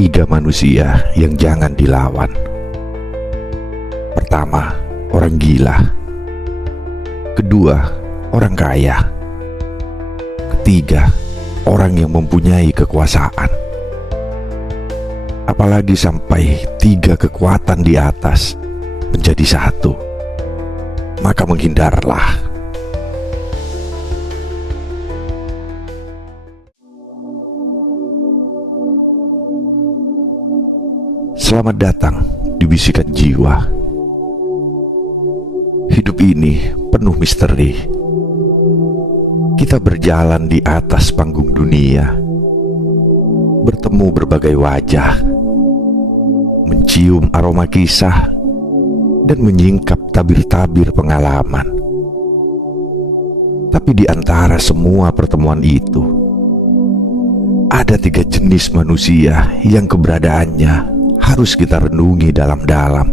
Tiga manusia yang jangan dilawan. Pertama, orang gila. Kedua, orang kaya. Ketiga, orang yang mempunyai kekuasaan. Apalagi sampai tiga kekuatan di atas menjadi satu, maka menghindarlah. Selamat datang di Bisikan Jiwa. Hidup ini penuh misteri. Kita berjalan di atas panggung dunia, bertemu berbagai wajah, mencium aroma kisah, dan menyingkap tabir-tabir pengalaman. Tapi di antara semua pertemuan itu, ada tiga jenis manusia yang keberadaannya harus kita renungi dalam-dalam.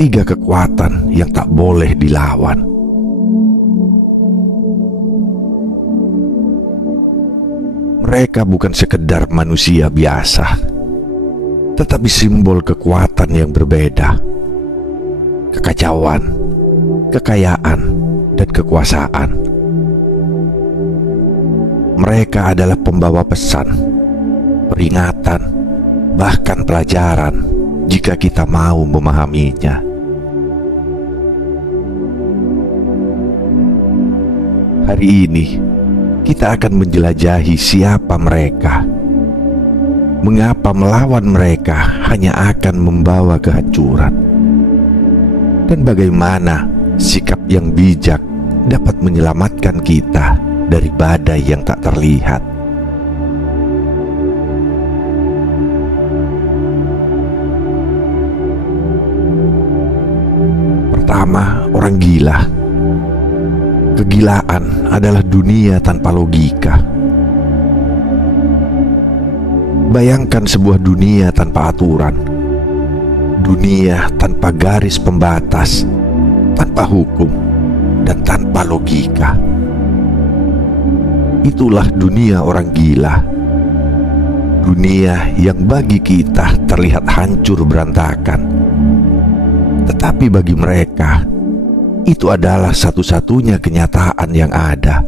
Tiga kekuatan yang tak boleh dilawan. Mereka bukan sekedar manusia biasa, tetapi simbol kekuatan yang berbeda. Kekacauan, kekayaan, dan kekuasaan. Mereka adalah pembawa pesan, peringatan, bahkan pelajaran jika kita mau memahaminya. Hari ini kita akan menjelajahi siapa mereka, mengapa melawan mereka hanya akan membawa kehancuran, dan bagaimana sikap yang bijak dapat menyelamatkan kita dari badai yang tak terlihat. Pertama, orang gila. Kegilaan adalah dunia tanpa logika. Bayangkan sebuah dunia tanpa aturan, dunia tanpa garis pembatas, tanpa hukum, dan tanpa logika. Itulah dunia orang gila. Dunia yang bagi kita terlihat hancur berantakan, tetapi bagi mereka itu adalah satu-satunya kenyataan yang ada.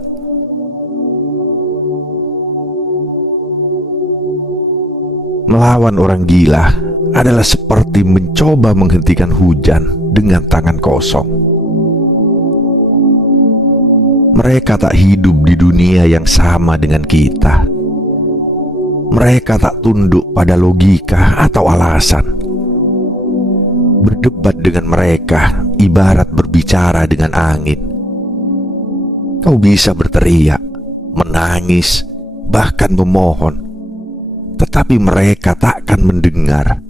Melawan orang gila adalah seperti mencoba menghentikan hujan dengan tangan kosong. Mereka tak hidup di dunia yang sama dengan kita. Mereka tak tunduk pada logika atau alasan. Berdebat dengan mereka ibarat berbicara dengan angin. Kau bisa berteriak, menangis, bahkan memohon, tetapi mereka takkan mendengar.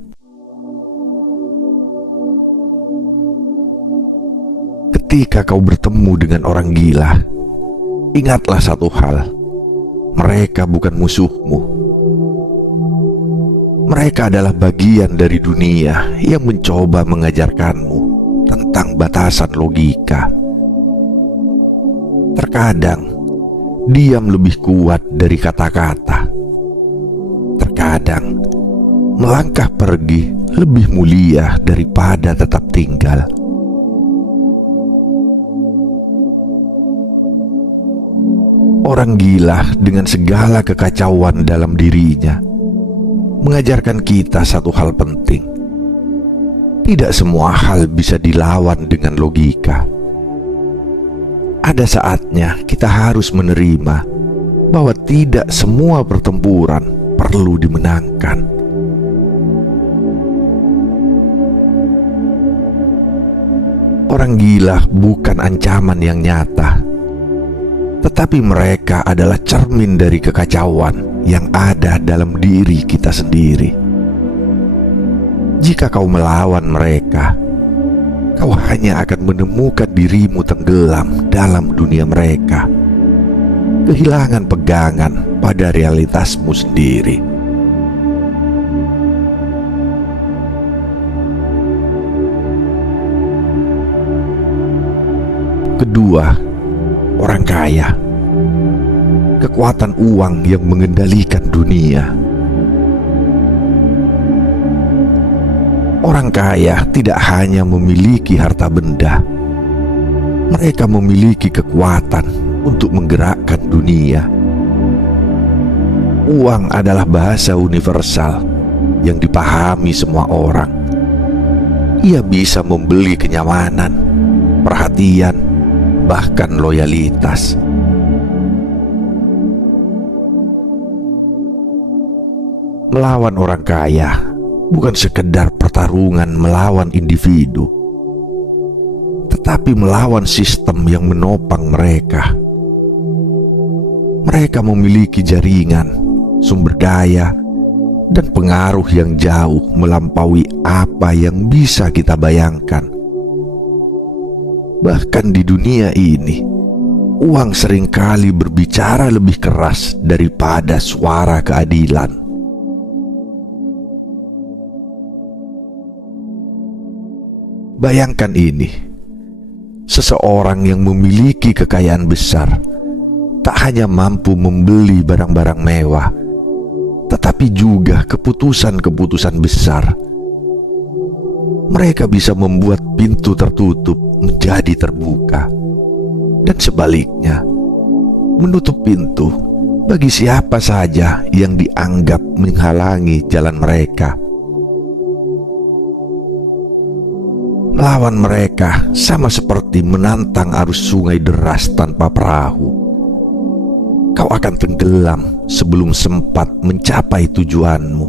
Ketika kau bertemu dengan orang gila, ingatlah satu hal: mereka bukan musuhmu. Mereka adalah bagian dari dunia yang mencoba mengajarkanmu tentang batasan logika. Terkadang, diam lebih kuat dari kata-kata. Terkadang, melangkah pergi lebih mulia daripada tetap tinggal. Orang gila dengan segala kekacauan dalam dirinya mengajarkan kita satu hal penting. Tidak semua hal bisa dilawan dengan logika. Ada saatnya kita harus menerima bahwa tidak semua pertempuran perlu dimenangkan. Orang gila bukan ancaman yang nyata, tetapi mereka adalah cermin dari kekacauan yang ada dalam diri kita sendiri. Jika kau melawan mereka, kau hanya akan menemukan dirimu tenggelam dalam dunia mereka, kehilangan pegangan pada realitasmu sendiri. Kedua, orang kaya. Kekuatan uang yang mengendalikan dunia. Orang kaya tidak hanya memiliki harta benda, mereka memiliki kekuatan untuk menggerakkan dunia. Uang adalah bahasa universal yang dipahami semua orang. Ia bisa membeli kenyamanan, perhatian, bahkan loyalitas. Melawan orang kaya bukan sekedar pertarungan melawan individu, tetapi melawan sistem yang menopang mereka. Mereka memiliki jaringan, sumber daya, dan pengaruh yang jauh melampaui apa yang bisa kita bayangkan. Bahkan di dunia ini, uang seringkali berbicara lebih keras daripada suara keadilan. Bayangkan ini, seseorang yang memiliki kekayaan besar tak hanya mampu membeli barang-barang mewah, tetapi juga keputusan-keputusan besar. Mereka bisa membuat pintu tertutup menjadi terbuka, dan sebaliknya, menutup pintu bagi siapa saja yang dianggap menghalangi jalan mereka. Melawan mereka sama seperti menantang arus sungai deras tanpa perahu. Kau akan tenggelam sebelum sempat mencapai tujuanmu.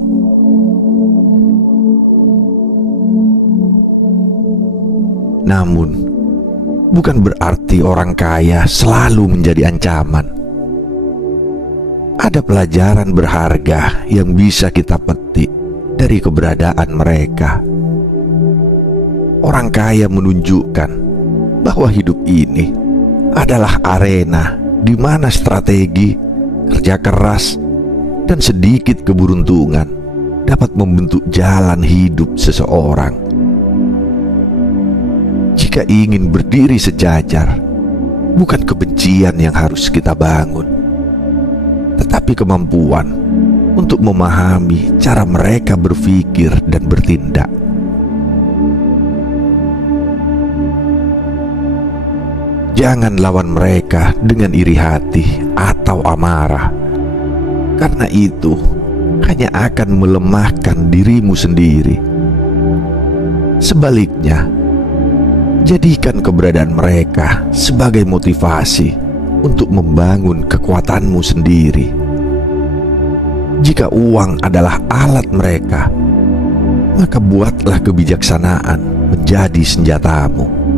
Namun, bukan berarti orang kaya selalu menjadi ancaman. Ada pelajaran berharga yang bisa kita petik dari keberadaan mereka. Orang kaya menunjukkan bahwa hidup ini adalah arena di mana strategi, kerja keras, dan sedikit keberuntungan dapat membentuk jalan hidup seseorang. Jika ingin berdiri sejajar, bukan kebencian yang harus kita bangun, tetapi kemampuan untuk memahami cara mereka berpikir dan bertindak. Jangan lawan mereka dengan iri hati atau amarah, karena itu hanya akan melemahkan dirimu sendiri. Sebaliknya, jadikan keberadaan mereka sebagai motivasi untuk membangun kekuatanmu sendiri. Jika uang adalah alat mereka, maka buatlah kebijaksanaan menjadi senjatamu.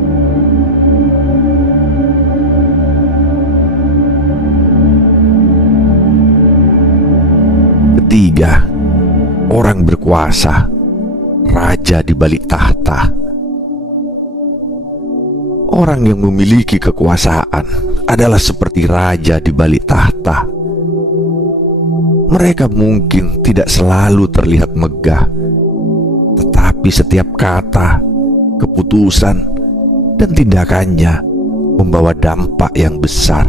Ketiga, orang berkuasa, raja di balik tahta. Orang yang memiliki kekuasaan adalah seperti raja di balik tahta. Mereka mungkin tidak selalu terlihat megah, tetapi setiap kata, keputusan, dan tindakannya membawa dampak yang besar.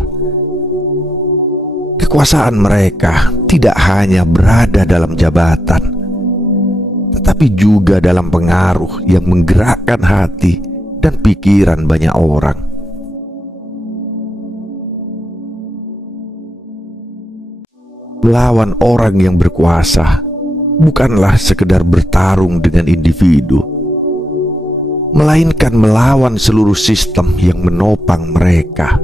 Kekuasaan mereka tidak hanya berada dalam jabatan, tetapi juga dalam pengaruh yang menggerakkan hati dan pikiran banyak orang. Melawan orang yang berkuasa bukanlah sekedar bertarung dengan individu, melainkan melawan seluruh sistem yang menopang mereka.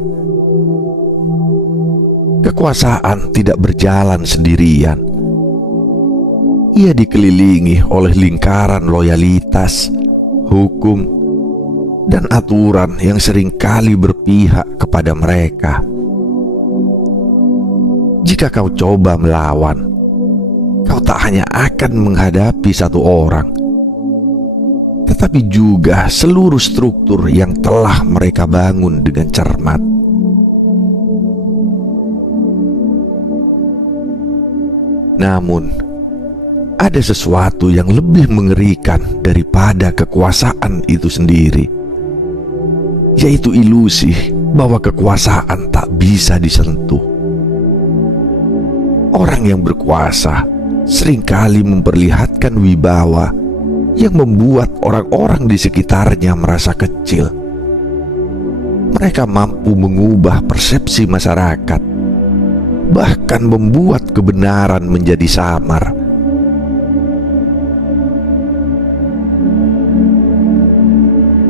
Kekuasaan tidak berjalan sendirian. Ia dikelilingi oleh lingkaran loyalitas, hukum, dan aturan yang seringkali berpihak kepada mereka. Jika kau coba melawan, kau tak hanya akan menghadapi satu orang, tetapi juga seluruh struktur yang telah mereka bangun dengan cermat. Namun, ada sesuatu yang lebih mengerikan daripada kekuasaan itu sendiri, yaitu ilusi bahwa kekuasaan tak bisa disentuh. Orang yang berkuasa seringkali memperlihatkan wibawa yang membuat orang-orang di sekitarnya merasa kecil. Mereka mampu mengubah persepsi masyarakat, bahkan membuat kebenaran menjadi samar.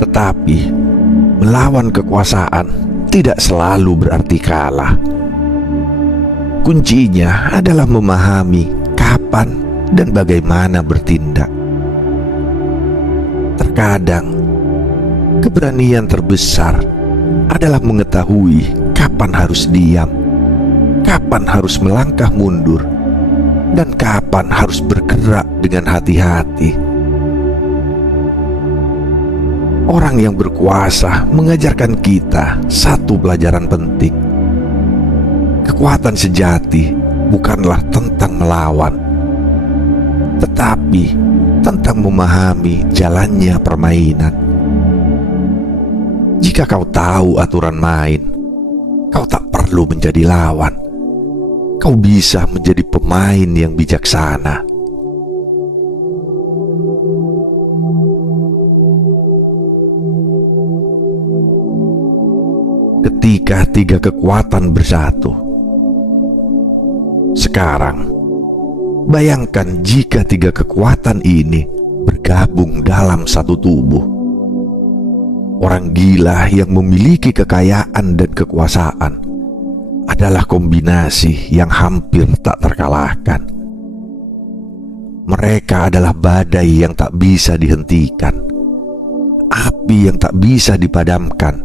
Tetapi melawan kekuasaan tidak selalu berarti kalah. Kuncinya adalah memahami kapan dan bagaimana bertindak. Terkadang keberanian terbesar adalah mengetahui kapan harus diam, kapan harus melangkah mundur, dan kapan harus bergerak dengan hati-hati. Orang yang berkuasa mengajarkan kita satu pelajaran penting. Kekuatan sejati bukanlah tentang melawan, tetapi tentang memahami jalannya permainan. Jika kau tahu aturan main, kau tak perlu menjadi lawan. Kau bisa menjadi pemain yang bijaksana. Ketika tiga kekuatan bersatu. Sekarang, bayangkan jika tiga kekuatan ini bergabung dalam satu tubuh. Orang gila yang memiliki kekayaan dan kekuasaan adalah kombinasi yang hampir tak terkalahkan. Mereka adalah badai yang tak bisa dihentikan, api yang tak bisa dipadamkan,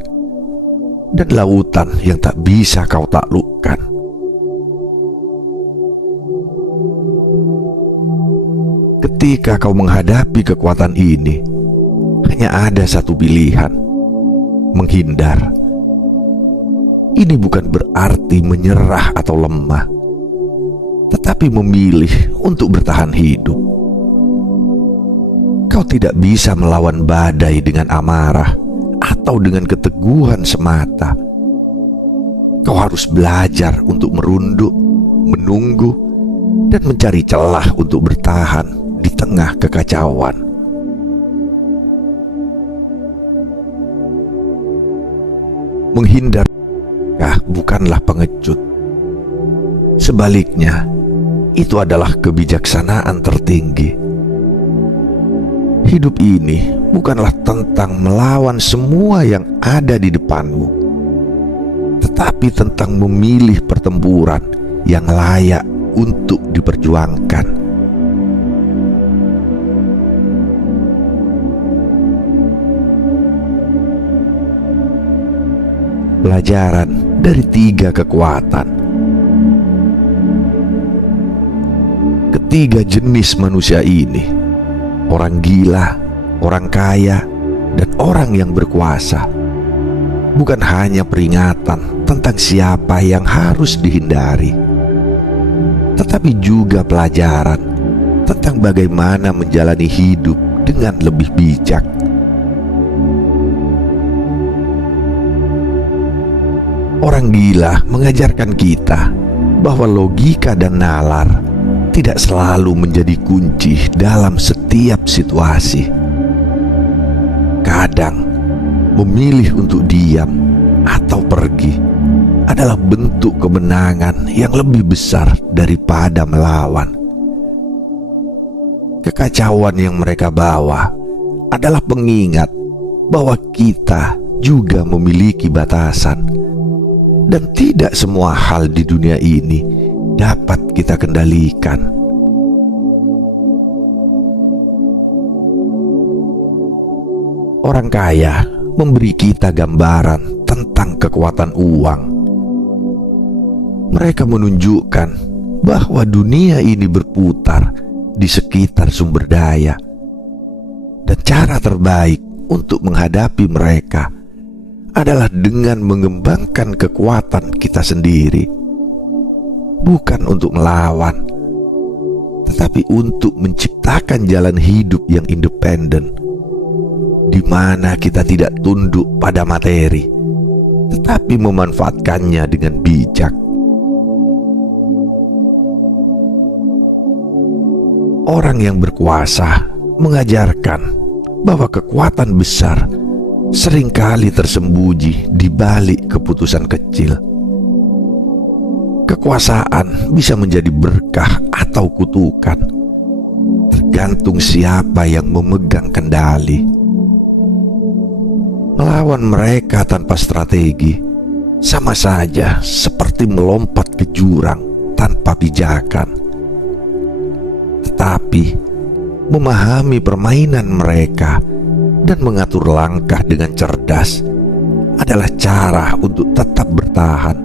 dan lautan yang tak bisa kau taklukkan. Ketika kau menghadapi kekuatan ini, hanya ada satu pilihan: menghindar. Ini bukan berarti menyerah atau lemah, tetapi memilih untuk bertahan hidup. Kau tidak bisa melawan badai dengan amarah atau dengan keteguhan semata. Kau harus belajar untuk merunduk, menunggu, dan mencari celah untuk bertahan di tengah kekacauan. Menghindar bukanlah pengecut. Sebaliknya, itu adalah kebijaksanaan tertinggi. Hidup ini bukanlah tentang melawan semua yang ada di depanmu, tetapi tentang memilih pertempuran yang layak untuk diperjuangkan. Pelajaran dari tiga kekuatan. Ketiga jenis manusia ini, orang gila, orang kaya, dan orang yang berkuasa, bukan hanya peringatan tentang siapa yang harus dihindari, tetapi juga pelajaran tentang bagaimana menjalani hidup dengan lebih bijak. Orang gila mengajarkan kita bahwa logika dan nalar tidak selalu menjadi kunci dalam setiap situasi. Kadang, memilih untuk diam atau pergi adalah bentuk kemenangan yang lebih besar daripada melawan. Kekacauan yang mereka bawa adalah pengingat bahwa kita juga memiliki batasan, dan tidak semua hal di dunia ini dapat kita kendalikan. Orang kaya memberi kita gambaran tentang kekuatan uang. Mereka menunjukkan bahwa dunia ini berputar di sekitar sumber daya, dan cara terbaik untuk menghadapi mereka adalah dengan mengembangkan kekuatan kita sendiri, bukan untuk melawan, tetapi untuk menciptakan jalan hidup yang independen, di mana kita tidak tunduk pada materi, tetapi memanfaatkannya dengan bijak. Orang yang berkuasa mengajarkan bahwa kekuatan besar seringkali tersembunyi di balik keputusan kecil. Kekuasaan bisa menjadi berkah atau kutukan, tergantung siapa yang memegang kendali. Melawan mereka tanpa strategi sama saja seperti melompat ke jurang tanpa pijakan. Tetapi memahami permainan mereka dan mengatur langkah dengan cerdas adalah cara untuk tetap bertahan,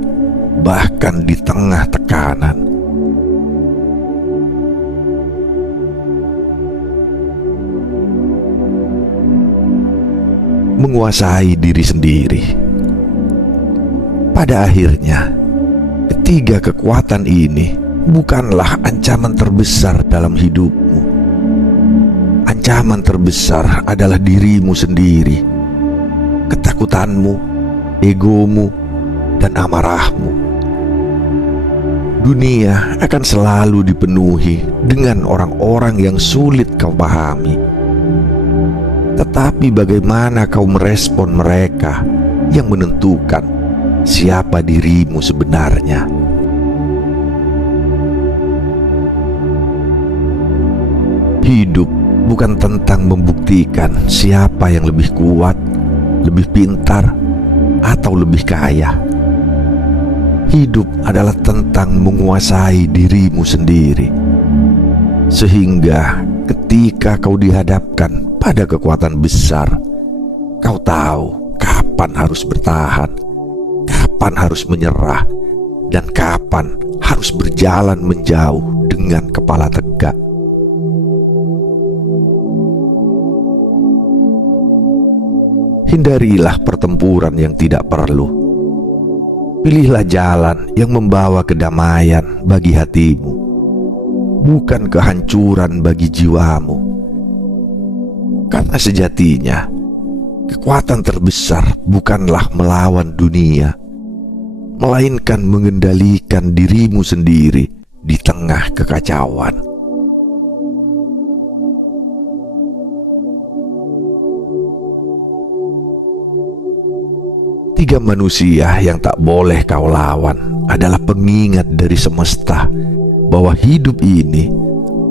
bahkan di tengah tekanan. Menguasai diri sendiri. Pada akhirnya, ketiga kekuatan ini bukanlah ancaman terbesar dalam hidupmu. Ancaman terbesar adalah dirimu sendiri, ketakutanmu, egomu, dan amarahmu. Dunia akan selalu dipenuhi dengan orang-orang yang sulit kau pahami. Tetapi bagaimana kau merespon mereka yang menentukan siapa dirimu sebenarnya. Hidup bukan tentang membuktikan siapa yang lebih kuat, lebih pintar, atau lebih kaya. Hidup adalah tentang menguasai dirimu sendiri. Sehingga ketika kau dihadapkan pada kekuatan besar, kau tahu kapan harus bertahan, kapan harus menyerah, dan kapan harus berjalan menjauh dengan kepala tegak. Hindarilah pertempuran yang tidak perlu. Pilihlah jalan yang membawa kedamaian bagi hatimu, bukan kehancuran bagi jiwamu. Karena sejatinya, kekuatan terbesar bukanlah melawan dunia, melainkan mengendalikan dirimu sendiri di tengah kekacauan. Tiga manusia yang tak boleh kau lawan adalah pengingat dari semesta bahwa hidup ini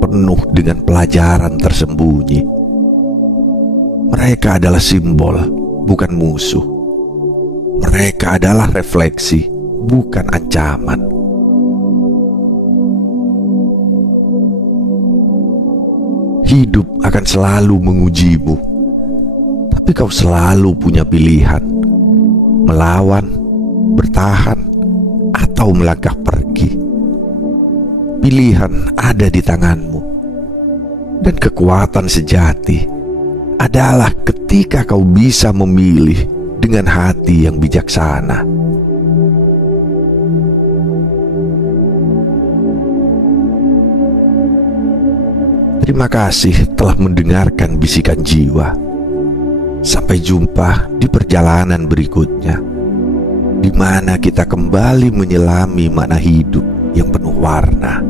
penuh dengan pelajaran tersembunyi. Mereka adalah simbol, bukan musuh. Mereka adalah refleksi, bukan ancaman. Hidup akan selalu mengujimu, tapi kau selalu punya pilihan: melawan, bertahan, atau melangkah pergi. Pilihan ada di tanganmu, dan kekuatan sejati adalah ketika kau bisa memilih dengan hati yang bijaksana. Terima kasih telah mendengarkan bisikan jiwa. Sampai jumpa di perjalanan berikutnya, di mana kita kembali menyelami makna hidup yang penuh warna.